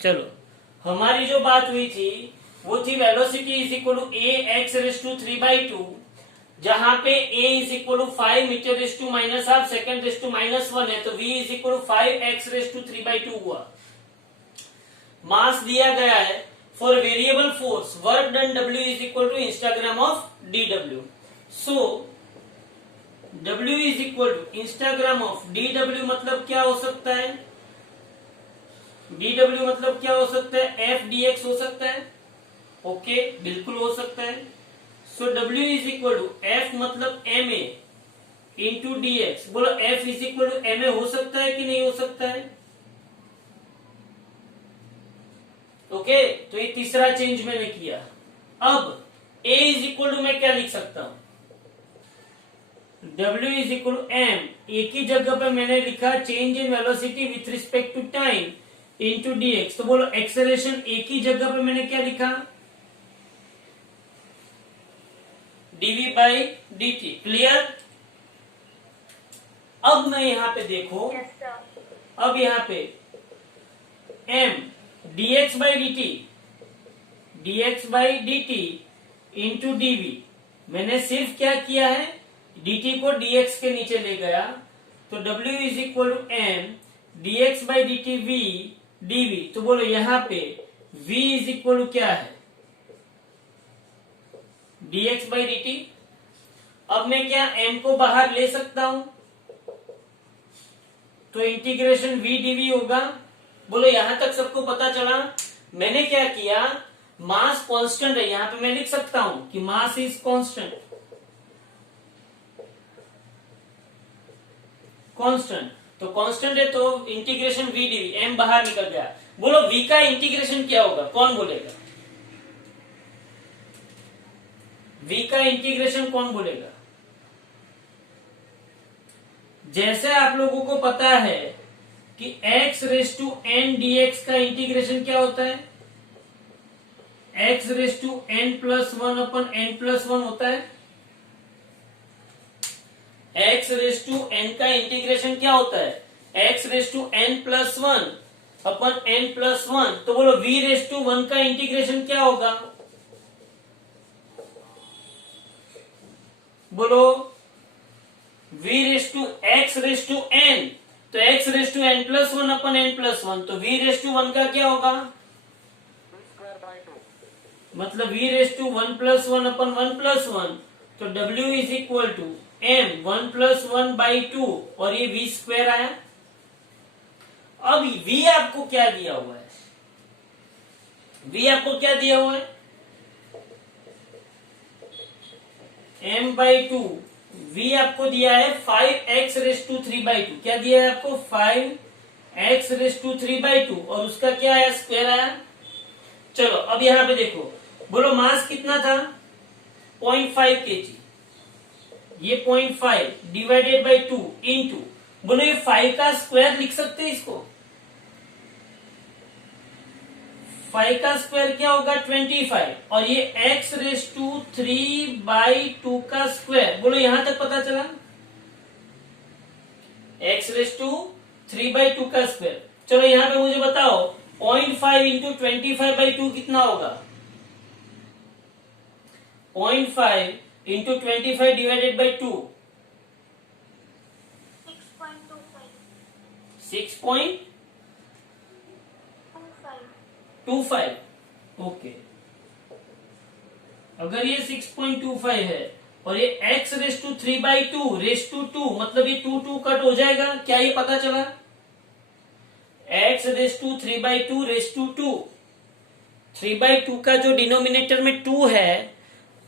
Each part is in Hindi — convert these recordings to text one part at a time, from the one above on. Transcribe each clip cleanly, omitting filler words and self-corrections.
चलो, हमारी जो बात हुई थी वो थी velocity is equal to a x raise to 3/2, जहां पे a is equal to 5 metre raise to minus half second raise to -1 है, तो v is equal to 5x raise to 3/2 हुआ। मास दिया गया है for variable force, work done w is equal to integral of dw। So w is equal to integral of dw मतलब क्या हो सकता है? dw मतलब क्या हो सकता है? f dx हो सकता है। ओके, बिल्कुल हो सकता है। So w is equal to f मतलब ma इंटू dx। बोलो f is equal to ma हो सकता है कि नहीं हो सकता है? ओके, तो ये तीसरा चेंज मैंने किया। अब a इज इक्वल टू मैं क्या लिख सकता हूं? w is equal to m, एक ही जगह पे मैंने लिखा change in velocity with respect to time into dx। तो बोलो एक्सेलरेशन एक ही जगह पे मैंने क्या लिखा? dv by dt। क्लियर? अब मैं यहां पे देखो, अब यहां पे m dx by dt into dv, मैंने सिर्फ क्या किया है? dt को dx के नीचे ले गया, तो w is equal to m dx by dt v dv। तो बोलो यहां पे v इज इक्वल टू क्या है? dx by dt। अब मैं क्या m को बाहर ले सकता हूं, तो इंटीग्रेशन v dv होगा। बोलो यहां तक सबको पता चला? मैंने क्या किया, मास कांस्टेंट है, यहां पे मैं लिख सकता हूं कि मास इज कांस्टेंट, कांस्टेंट। तो कांस्टेंट है तो इंटीग्रेशन v dv, m बाहर निकल गया। बोलो v का इंटीग्रेशन क्या होगा? कौन बोलेगा? v का इंटीग्रेशन कौन बोलेगा? जैसे आप लोगों को पता है कि x raise to n dx का इंटीग्रेशन क्या होता है? x raise to n plus 1 upon n plus 1 होता है। x रेस टू n का इंटीग्रेशन क्या होता है? x raise to n plus 1 upon n plus 1। तो बोलो v रेस टू 1 का इंटीग्रेशन क्या होगा? बोलो v raise to x raise to n, तो x raise to n plus 1 upon n plus 1, तो v रेस टू 1 का क्या होगा? मतलब v raise to 1 plus 1 upon 1 plus 1, तो w is equal to m 1 plus 1 by 2, और ये v स्क्वायर आया। अब v आपको क्या दिया हुआ है? v आपको क्या दिया हुआ है? m by 2। v आपको दिया है 5x रेस टू 3/2। क्या दिया है आपको? 5x रेस टू 3/2, और उसका क्या आया? स्क्वायर आया। चलो अब यहां पे देखो, बोलो मास कितना था? 0.5 kg। ये 0.5 डिवाइडेड बाई 2 इंटू, बोलो ये 5 का स्क्वायर लिख सकते हैं इसको? 5 का स्क्वायर क्या होगा? 25, और ये x रेस टू 3/2 का स्क्वायर। बोलो यहां तक पता चला? x रेस टू 3/2 का स्क्वायर। चलो यहां पे मुझे बताओ 0.5 इंटू 25/2 कितना होगा? 0.5 इंटू 25 डिवाइडेड बाई 2, 6.25। ओके, अगर ये 6.25 है और ये x raise to 3/2 raise to 2, मतलब ये 2 कट हो जाएगा। क्या ये पता चला? x raise to 3/2 raise to 2, 3/2 का जो डिनोमिनेटर में 2 है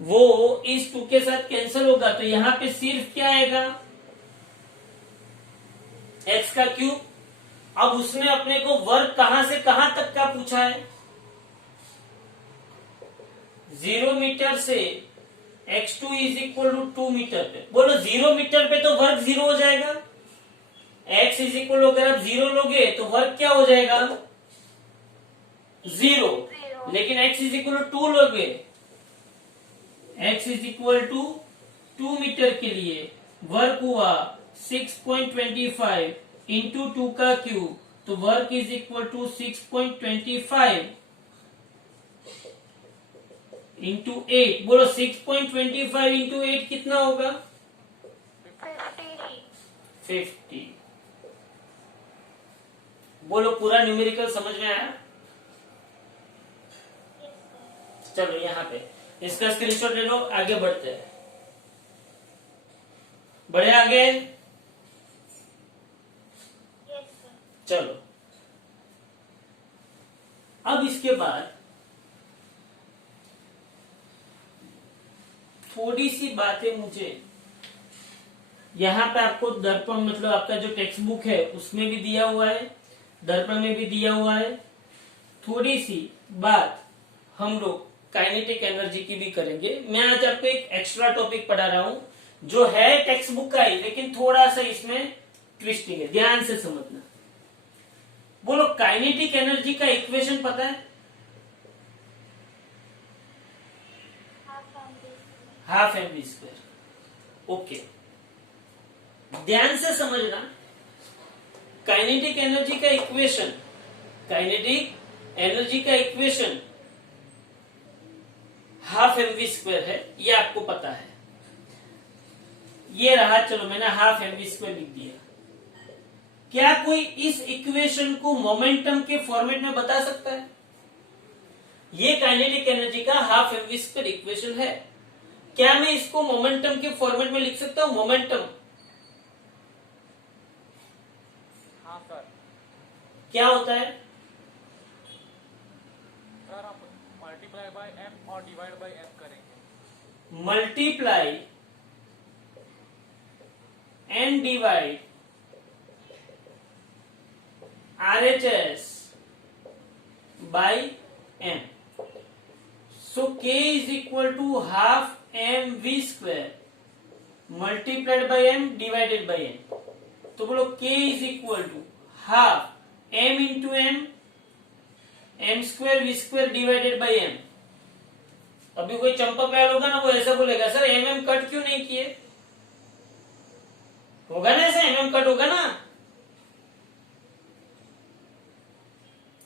वो इस 2 के साथ कैंसिल होगा, तो यहां पे सिर्फ क्या आएगा? x का क्यूब। अब उसने अपने को वर्क कहां से कहां तक का पूछा है? 0 मीटर से x2 is equal to 2 metre पे। बोलो 0 मीटर पे तो वर्क 0 हो जाएगा। x इज इक्वल, अगर आप 0 लोगे तो वर्क क्या हो जाएगा? 0। लेकिन x इज इक्वल टू 2 लोगे, x is equal to 2 metre के लिए वर्क हुआ 6.25 इंटू 2 का क्यूब, तो work is equal to 6.25 into 8। बोलो 6.25 इंटू 8 कितना होगा? 50। बोलो पूरा न्यूमेरिकल समझ में आया? चलो यहाँ पे इसका स्क्रीनशॉट ले लो, आगे बढ़ते हैं। बढ़े आगे? चलो अब इसके बाद थोड़ी सी बातें मुझे यहाँ पे आपको दर्पण मतलब आपका जो टेक्स्ट बुक है उसमें भी दिया हुआ है, दर्पण में भी दिया हुआ है। थोड़ी सी बात हम लोग काइनेटिक एनर्जी की भी करेंगे। मैं आज आपको एक एक्स्ट्रा टॉपिक पढ़ा रहा हूं जो है टेक्स्ट बुक का ही, लेकिन थोड़ा सा इसमें ट्विस्टिंग है, ध्यान से समझना। बोलो काइनेटिक एनर्जी का इक्वेशन पता है? Half M V square. Okay, ध्यान से समझना। काइनेटिक एनर्जी का इक्वेशन, काइनेटिक एनर्जी का equation half M V square है, ये आपको पता है। ये रहा, चलो मैंने हाफ एम वी स्क्वायर लिख दिया। क्या कोई इस इक्वेशन को मोमेंटम के फॉर्मेट में बता सकता है? ये काइनेटिक एनर्जी का half M V square equation है। क्या मैं इसको मोमेंटम के फॉर्मेट में लिख सकता हूं? मोमेंटम हाँ सर। क्या होता है? सर आप मल्टीप्लाई बाय एम और डिवाइड बाय एम करेंगे। Multiply and divide RHS by m. So K is equal to half mv square multiplied by m divided by n. तो बोलो K is equal to half m into m square v square divided by m. अभी कोई चंपा पैर होगा ना, वो ऐसा बोलेगा सर mm कट क्यों नहीं किए? होगा ना ऐसा, mm कट होगा ना?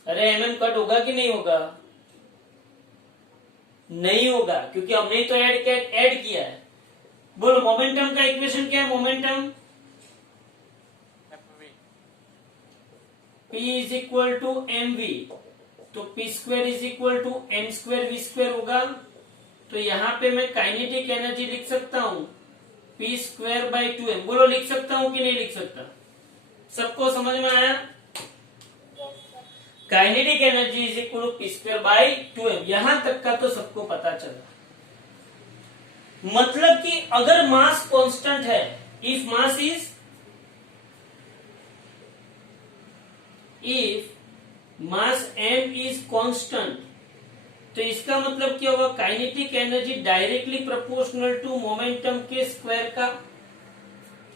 अरे mm कट होगा कि नहीं होगा? नहीं होगा, क्योंकि हमने तो ऐड किया है। बोलो मोमेंटम का इक्वेशन क्या है? Momentum P is equal to M V, तो P square is equal to M square V square होगा। तो यहां पे मैं काइनेटिक एनर्जी लिख सकता हूं P स्क्वायर बाई 2m। बोलो लिख सकता हूं कि नहीं लिख सकता? सबको समझ में आया? Kinetic energy is equal to P square by 2m। यहां तक का तो सबको पता चला। मतलब कि अगर मास कांस्टेंट है, if mass is, if mass m is constant, तो इसका मतलब क्या होगा? Kinetic energy directly proportional to momentum के स्क्वायर का।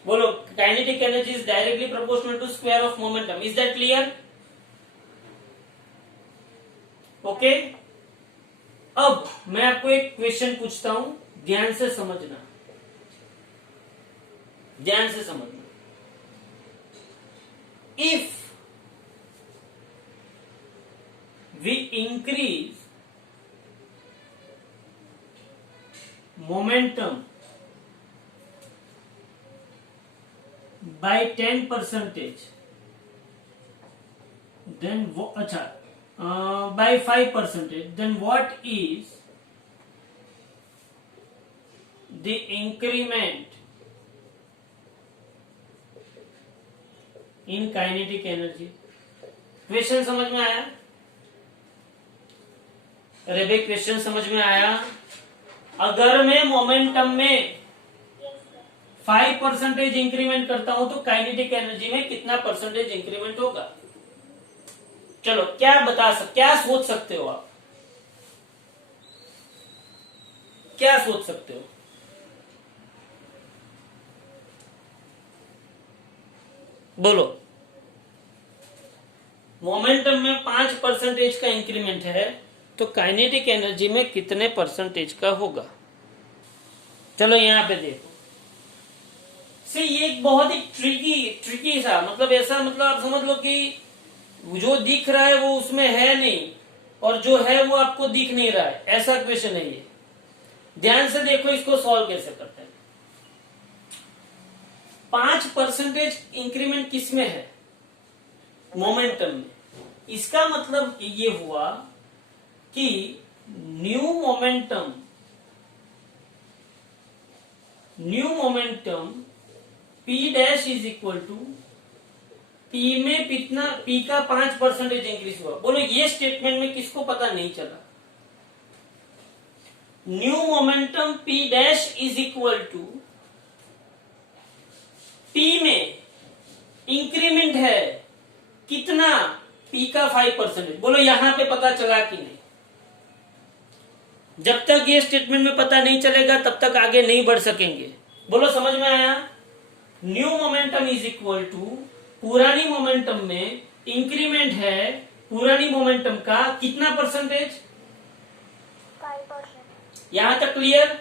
बोलो kinetic energy is directly proportional to square of momentum. Is that clear? Okay, अब मैं आपको एक क्वेश्चन पूछता हूं, ध्यान से समझना, ध्यान से समझना। If we increase momentum by 10%, then अच्छा by 5%, then what is the increment in kinetic energy? Question समझ में आया? अरे भाई क्वेश्चन समझ में आया? अगर मैं मोमेंटम में 5% इंक्रीमेंट करता हूं तो काइनेटिक एनर्जी में कितना परसेंटेज इंक्रीमेंट होगा? चलो क्या सोच सकते हो आप? क्या सोच सकते हो? बोलो। मोमेंटम में 5% का इंक्रीमेंट है तो काइनेटिक एनर्जी में कितने परसेंटेज का होगा? चलो यहां पे देखो। ये एक बहुत ही ट्रिकी सा, मतलब ऐसा, मतलब आप समझ लो कि जो दिख रहा है वो उसमें है नहीं, और जो है वो आपको दिख नहीं रहा है, ऐसा क्वेश्चन है ये। ध्यान से देखो इसको सॉल्व कैसे करते हैं। 5% इंक्रीमेंट किसमें है? मोमेंटम में। इसका मतलब ये हुआ कि new momentum P dash is equal to P में कितना, P का 5% इंक्रीज हुआ। बोलो ये स्टेटमेंट में किसको पता नहीं चला? New momentum P dash is equal to P में इंक्रीमेंट है कितना, P का 5%। बोलो यहां पे पता चला कि नहीं? जब तक ये स्टेटमेंट में पता नहीं चलेगा तब तक आगे नहीं बढ़ सकेंगे। बोलो समझ में आया? New momentum is equal to पुरानी मोमेंटम में इंक्रीमेंट है पुरानी मोमेंटम का कितना परसेंटेज? 5%। यहां तक क्लियर?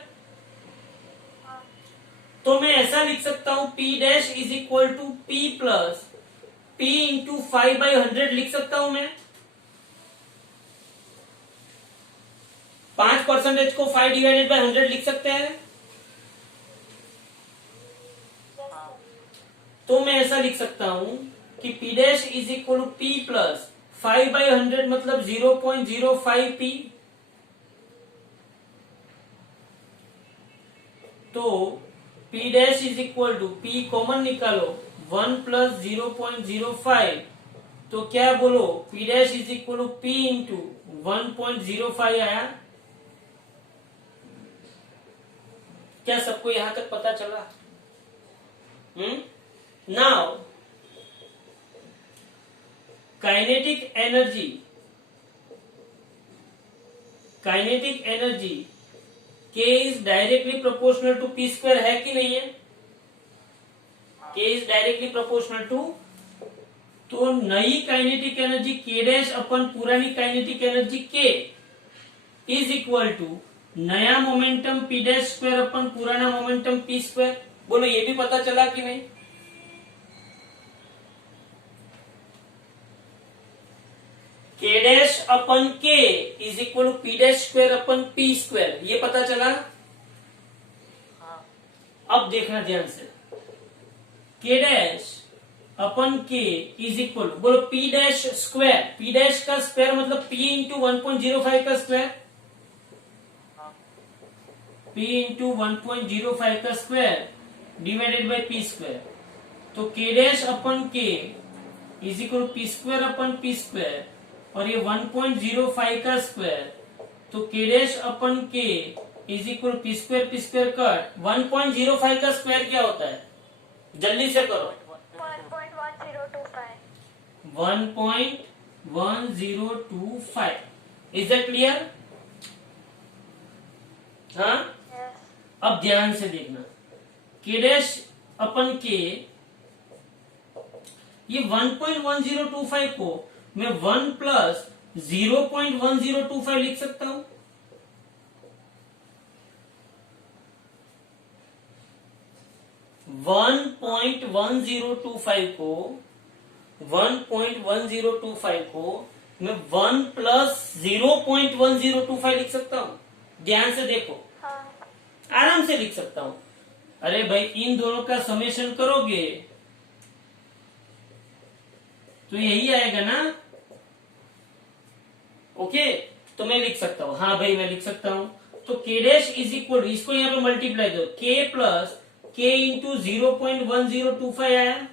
तो मैं ऐसा लिख सकता हूं P dash is equal to P plus P into 5/100 लिख सकता हूं मैं। 5% को 5 डिवाइडेड बाय 100 लिख सकते हैं। तो मैं ऐसा लिख सकता हूं कि P dash is equal to P plus 5/100 मतलब 0.05 P। तो P dash is equal to P common निकालो 1 प्लस 0.05, तो क्या बोलो P dash is equal to P into 1.05 आया। क्या सबको यहां तक पता चला? Now kinetic energy K is directly proportional to P square, है कि नहीं है? K is directly proportional to, तो नई काइनेटिक एनर्जी K डैश अपन पुरानी kinetic energy K is equal to नया momentum P dash square upon पुराना मोमेंटम P स्क्वायर। बोलो ये भी पता चला कि नहीं? K dash upon K is equal to P dash square upon P square, ये पता चला? अब देखना ध्यान से, K dash upon K is equal, बोलो P dash square, P dash का स्क्वायर मतलब P इंटू 1.05 का स्क्वायर, P इंटू 1.05 का square divided by P square. तो K dash upon K is equal to P square upon P square, और ये 1.05 का स्क्वायर, तो K dash upon K is equal P square cut 1.05 का स्क्वायर क्या होता है? जल्दी से करो। 1.1025। Is that clear? हाँ, अब ध्यान से देखना, K डैश अपन K, ये 1.1025 को मैं 1 प्लस 0.1025 लिख सकता हूं। वन पॉइंट 1025 को 1.1025 को मैं 1 प्लस 0.1025 लिख सकता हूं। ध्यान से देखो, आराम से लिख सकता हूं। अरे भाई इन दोनों का समेशन करोगे तो यही आएगा ना? ओके, तो मैं लिख सकता हूं, हाँ भाई मैं लिख सकता हूं। तो K डैश इज इक्वल, इसको यहां पे मल्टीप्लाई दो, K प्लस K इंटू 0.1025 आया।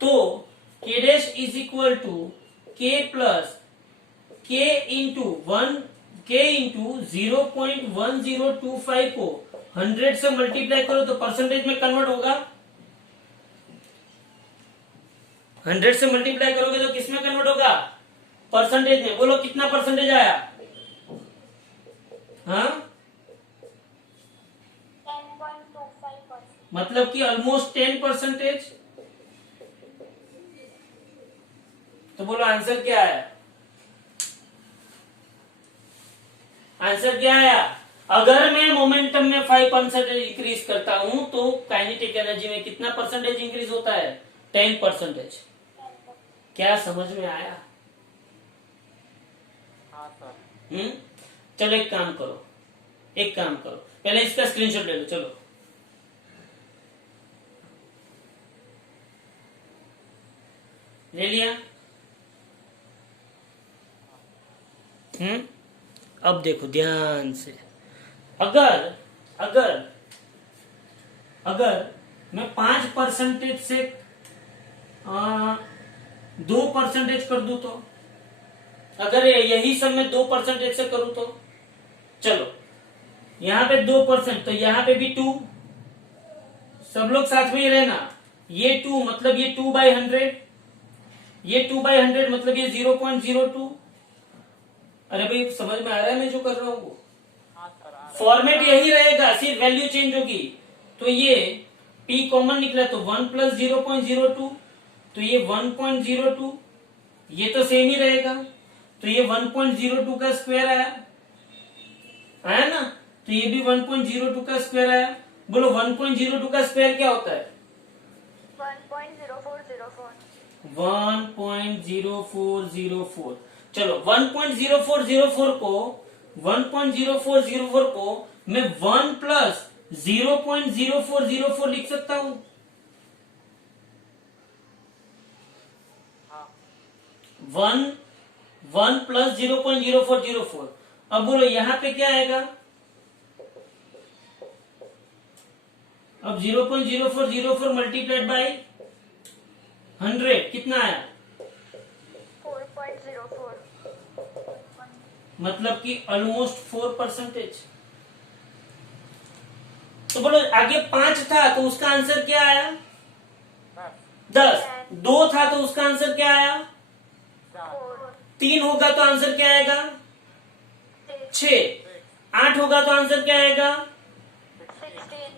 तो K dash is equal to K plus K into 0.1025 को 100 से मल्टीप्लाई करो तो परसेंटेज में कन्वर्ट होगा। 100 से मल्टीप्लाई करोगे तो किस में कन्वर्ट होगा? परसेंटेज में। बोलो कितना परसेंटेज आया? हाँ, 10.25%। मतलब कि ऑलमोस्ट 10%। तो बोलो आंसर क्या आया? आंसर क्या आया? अगर मैं मोमेंटम में 5% इंक्रीज करता हूं तो काइनेटिक एनर्जी में कितना परसेंटेज इंक्रीज होता है? 10%। क्या समझ में आया? हाँ सर। चलो एक काम करो, पहले इसका स्क्रीनशॉट ले लो। चलो ले लिया? अब देखो ध्यान से, अगर अगर अगर मैं 5% से 2% कर दूं तो, अगर यही सब मैं 2% से करूं तो, चलो यहां पे 2%, तो यहां पे भी 2, सब लोग साथ में ही रहना। ये 2 मतलब ये 2/100, ये 2/100 मतलब ये 0.02। अरे भाई समझ में आ रहा है मैं जो कर रहा हूं वो? हाँ सर, आ रहा फॉर्मेट यही रहेगा, सिर्फ वैल्यू चेंज होगी। तो ये p कॉमन निकला तो 1 + 0.02, तो ये 1.02, ये तो सेम ही रहेगा। तो ये 1.02 का स्क्वायर आया ना, तो ये भी 1.02 का स्क्वायर आया। बोलो 1.02 का स्क्वायर क्या होता है? 1.0404। 1.0404। चलो 1.0404 को मैं 1 + 0.0404 लिख सकता हूं। हाँ 1 + 0.0404। अब बोलो यहां पे क्या आएगा? अब 0.0404 मल्टीप्लाइड बाय 100 कितना आया? 4.04। मतलब कि ऑलमोस्ट 4%। तो बोलो आगे 5 था तो उसका आंसर क्या आया? सर 10। 2 था तो उसका आंसर क्या आया? 4 3 होगा तो आंसर क्या आएगा? 6। 6 8 होगा तो आंसर क्या आएगा? 16।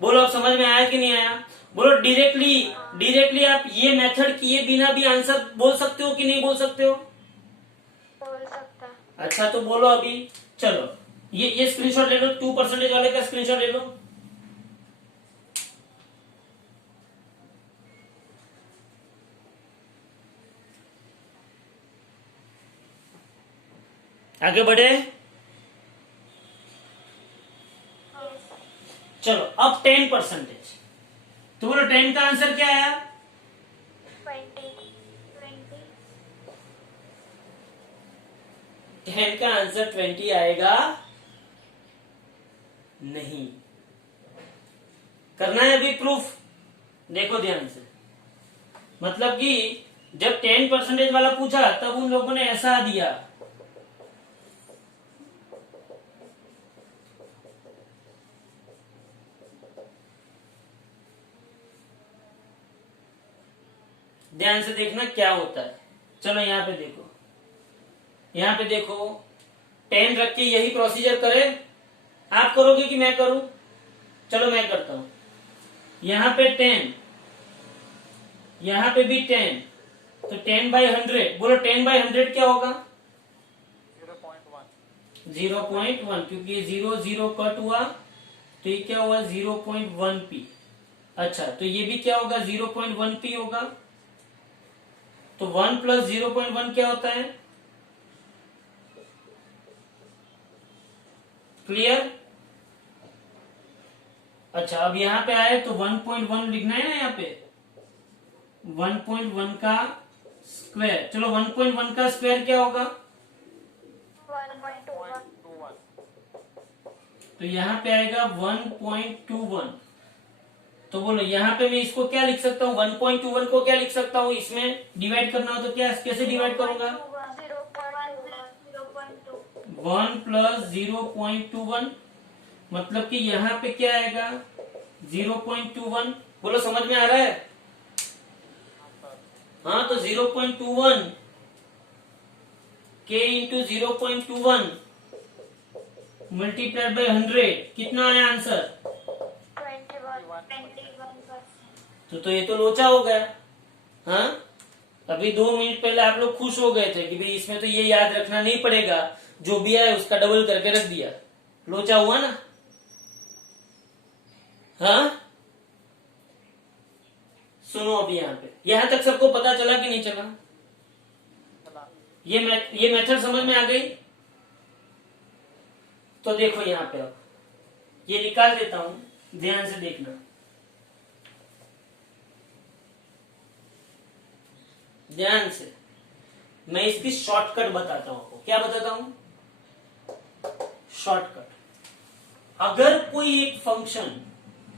बोलो अब समझ में आया कि नहीं आया? बोलो डायरेक्टली आप ये मेथड किए बिना भी आंसर बोल सकते हो कि नहीं बोल सकते हो? बोल सकता। अच्छा तो बोलो अभी। चलो ये स्क्रीनशॉट ले लो, 2% वाले का स्क्रीनशॉट ले लो। आगे बढ़े। चलो अब 10%। तो बोलो 10 का आंसर क्या आया? 20। 10 का आंसर 20 आएगा नहीं। करना है अभी प्रूफ। देखो ध्यान से, मतलब कि जब 10% वाला पूछा तब उन लोगों ने ऐसा दिया। ध्यान से देखना क्या होता है। चलो यहाँ पे देखो, यहाँ पे देखो 10 रख के यही प्रोसीजर करे। आप करोगे कि मैं करूं? चलो मैं करता हूं। यहाँ पे 10, यहाँ पे भी 10, तो 10/100। बोलो 10/100 क्या होगा? 0.1 0.1, क्योंकि ये 0 0 कट हुआ तो ये क्या हुआ? 0.1p। अच्छा तो ये भी क्या होगा? 0.1p होगा। तो 1 + 0.1 क्या होता है? क्लियर? अच्छा अब यहाँ पे आए तो 1.1 लिखना है ना, यहाँ पे 1.1 का स्क्वायर। चलो 1.1 का स्क्वायर क्या होगा? 1.21। 21 तो यहाँ पे आएगा 1.21। तो बोलो यहाँ पे मैं इसको क्या लिख सकता हूँ? 1.21 को क्या लिख सकता हूँ? इसमें डिवाइड करना हो तो क्या, कैसे डिवाइड करूंगा? 1 + 0.21, मतलब कि यहाँ पे क्या आएगा? 0.21। बोलो समझ में आ रहा है? हाँ तो 0.21 k इंटू 0.21 मल्टीप्लाइड बाय 100 कितना आया आंसर? 21%। तो ये तो लोचा हो गया। हाँ अभी 2 मिनट पहले आप लोग खुश हो गए थे कि भाई इसमें तो ये याद रखना नहीं पड़ेगा, जो भी आए उसका डबल करके रख दिया। लोचा हुआ ना? हाँ सुनो अभी यहाँ पे, यहां तक सबको पता चला कि नहीं चला? चला। ये मेथड समझ में आ गई? तो देखो यहाँ पे अब ये निकाल देता हूं, ध्यान से देखना। ध्यान से, मैं इसकी शॉर्टकट बताता हूं आपको। क्या बताता हूं? शॉर्टकट। अगर कोई एक फंक्शन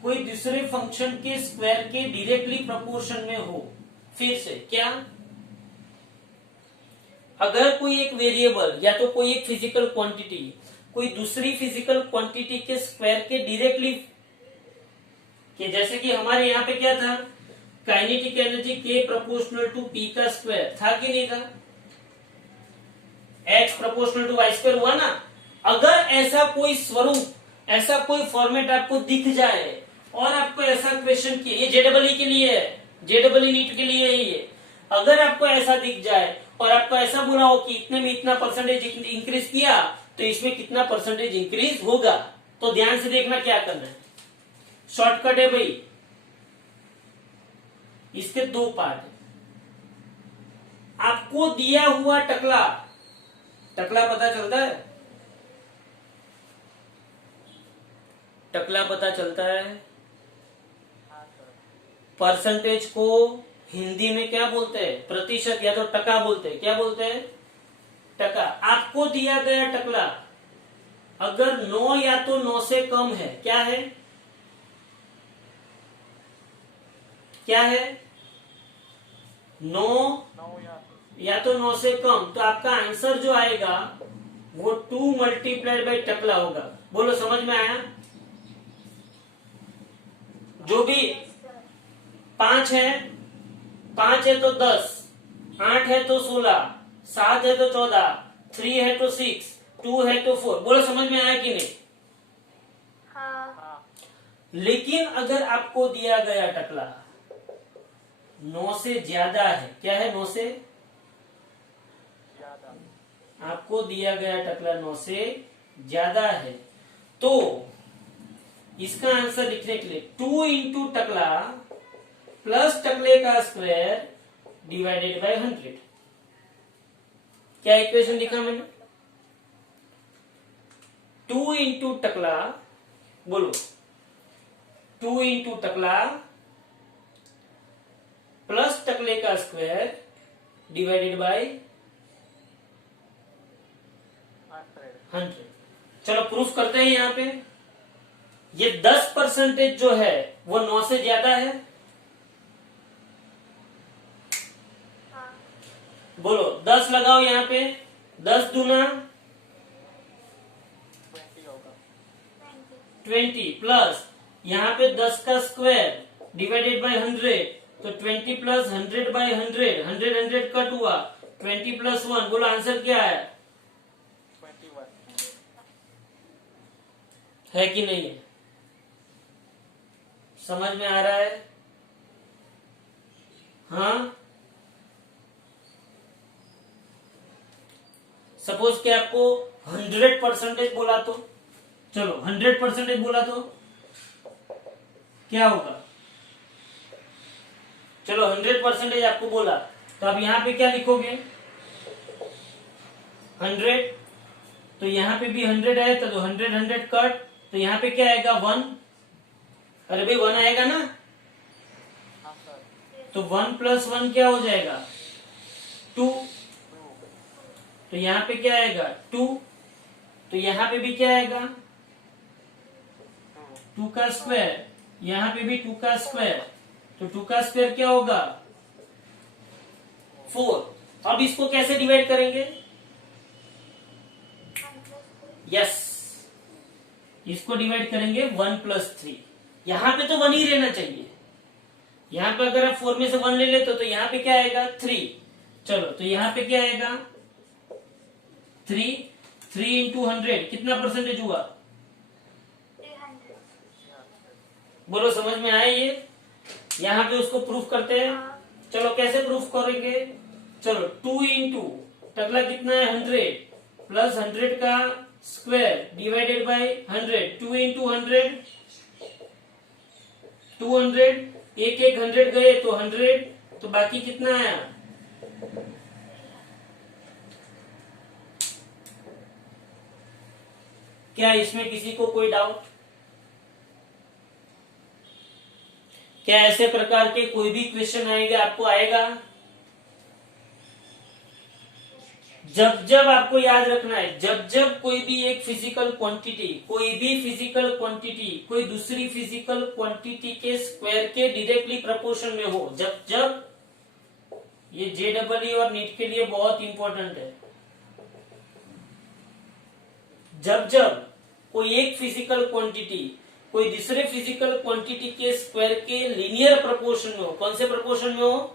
कोई दूसरे फंक्शन के स्क्वायर के डायरेक्टली प्रोपोर्शन में हो, फिर से क्या, अगर कोई एक वेरिएबल या तो कोई एक फिजिकल क्वांटिटी कोई दूसरी फिजिकल क्वांटिटी के स्क्वायर के डायरेक्टली, कि जैसे कि हमारे यहाँ पे क्या था, काइनेटिक एनर्जी के प्रोपोर्शनल टू पी का स्क्वायर था कि नहीं था? X proportional to Y square हुआ ना। अगर ऐसा कोई स्वरूप, ऐसा कोई फॉर्मेट आपको दिख जाए और आपको ऐसा क्वेश्चन किए, ये जेडबलई के लिए है, जेडबलई नीट के लिए है ये, अगर आपको ऐसा दिख जाए और आपको ऐसा बोला हो कि इतने में इतना परसेंटेज इंक्रीज किया तो इसमें कितना परसेंटेज इंक्रीज होगा, तो ध्यान से देखना क्या करना है। शॉर्टकट है भाई, इसके दो पार्ट है। आपको दिया हुआ टकला, टकला पता चलता है? टकला पता चलता है? हाँ सर। परसेंटेज को हिंदी में क्या बोलते हैं? प्रतिशत या तो टका बोलते हैं। क्या बोलते हैं? टका। आपको दिया गया टकला अगर 9 या तो 9 से कम है, क्या है? क्या है? 9 9 या तो 9 से कम, तो आपका आंसर जो आएगा वो 2 मल्टीप्लाइड बाई टकला होगा। बोलो समझ में आया? जो भी 5 है, 5 है तो 10, 8 है तो 16, 7 है तो 14, 3 है तो 6, 2 है तो 4। बोलो समझ में आया कि नहीं? हाँ। हाँ। लेकिन अगर आपको दिया गया टकला 9 से ज्यादा है, क्या है? 9 से ज्यादा। आपको दिया गया टकला 9 से ज्यादा है, तो इसका आंसर लिखने के लिए 2 इंटू टकला प्लस टकले का स्क्वायर डिवाइडेड बाय 100। क्या इक्वेशन लिखा मैंने? 2 इंटू टकला, बोलो 2 इंटू टकला प्लस टकले का स्क्वायर डिवाइडेड बाय 100। चलो प्रूफ करते हैं। यहाँ पे ये 10% जो है वो 9 से ज्यादा है। हाँ। बोलो 10 लगाओ यहाँ पे, 10 दूना 20 होगा। 20 प्लस यहाँ पे 10 का स्क्वायर डिवाइडेड बाय 100, तो 20 प्लस 100 बाय 100, 100 कट हुआ, 20 प्लस 1। बोलो आंसर क्या है? 21। है कि नहीं है? समझ में आ रहा है? हाँ। सपोज कि आपको 100% बोला तो, चलो 100% बोला तो क्या होगा? चलो 100% आपको बोला तो आप यहां पे क्या लिखोगे? 100, तो यहां पे भी 100 है तो 100 कट, तो यहां पे क्या आएगा? 1। अरे भाई 1 आएगा ना, हाँ सर। तो 1 प्लस 1 क्या हो जाएगा? 2। 2। तो यहाँ पे क्या आएगा? 2। तो यहाँ पे भी क्या आएगा? 2 का स्क्वायर। यहाँ पे भी 2 का स्क्वायर, तो 2 का स्क्वायर क्या होगा? 4। अब इसको कैसे डिवाइड करेंगे? यस, इसको डिवाइड करेंगे 1 प्लस 3। यहाँ पे तो 1 ही रहना चाहिए। यहाँ पे अगर आप 4 में से 1 ले लेते तो यहाँ पे क्या आएगा? 3। चलो तो यहाँ पे क्या आएगा? 3। 3 इंटू 100 कितना परसेंटेज हुआ? 300। बोलो समझ में आया ये? यहाँ पे उसको प्रूफ करते हैं। हाँ। चलो कैसे प्रूफ करेंगे? चलो 2 इंटू टकला कितना है? 100 प्लस 100 का स्क्वायर डिवाइडेड बाय 100। 2 इंटू 100 200, एक एक 100 गए तो 100, तो बाकी कितना आया? क्या इसमें किसी को कोई डाउट? क्या ऐसे प्रकार के कोई भी क्वेश्चन आएंगे आपको आएगा? जब जब आपको याद रखना है, जब जब कोई भी एक फिजिकल क्वांटिटी, कोई भी फिजिकल क्वांटिटी कोई दूसरी फिजिकल क्वांटिटी के स्क्वायर के डायरेक्टली प्रोपोर्शन में हो, जब जब, ये JEE और नीट के लिए बहुत इंपॉर्टेंट है, जब जब कोई एक फिजिकल क्वांटिटी कोई दूसरे फिजिकल क्वांटिटी के स्क्वायर के लीनियर प्रोपोर्शन में हो, कौन से प्रोपोर्शन में हो?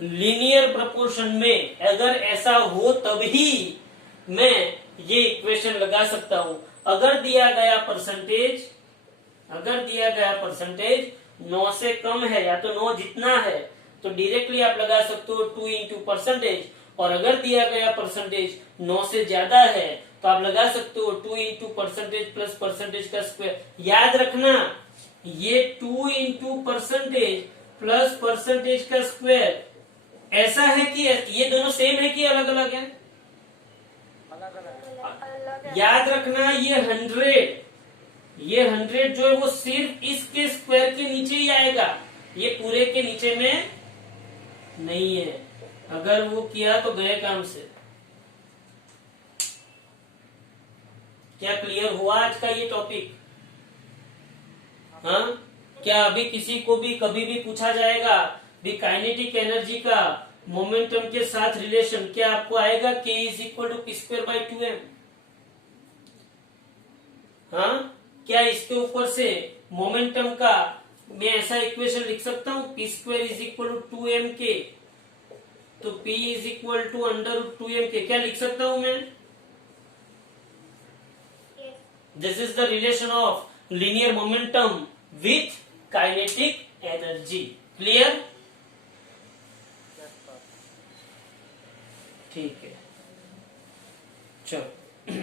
लीनियर प्रोपोर्शन में। अगर ऐसा हो तभी मैं ये इक्वेशन लगा सकता हूं। अगर दिया गया परसेंटेज 9 से कम है या तो 9 जितना है तो डायरेक्टली आप लगा सकते हो 2 इंटू परसेंटेज, और अगर दिया गया परसेंटेज 9 से ज्यादा है तो आप लगा सकते हो 2 इंटू परसेंटेज प्लस परसेंटेज का स्क्वायर। याद रखना, ये 2 इंटू परसेंटेज प्लस परसेंटेज का स्क्वायर ऐसा है कि ये दोनों सेम है कि अलग अलग है? अलग अलग अलग है। याद रखना, ये 100 जो है वो सिर्फ इसके स्क्वायर के नीचे ही आएगा, ये पूरे के नीचे में नहीं है। अगर वो किया तो गए काम से। क्या क्लियर हुआ आज का ये टॉपिक? हाँ, क्या अभी किसी को भी कभी भी पूछा जाएगा भी काइनेटिक एनर्जी का मोमेंटम के साथ रिलेशन, क्या आपको आएगा K is equal to p²/2m? हाँ, क्या इसके ऊपर से मोमेंटम का मैं ऐसा इक्वेशन लिख सकता हूं p² is equal to 2mk, तो p is equal to √2mk, क्या लिख सकता हूं मैं? This is the relation of linear momentum with kinetic energy. Clear? ठीक है, चलो।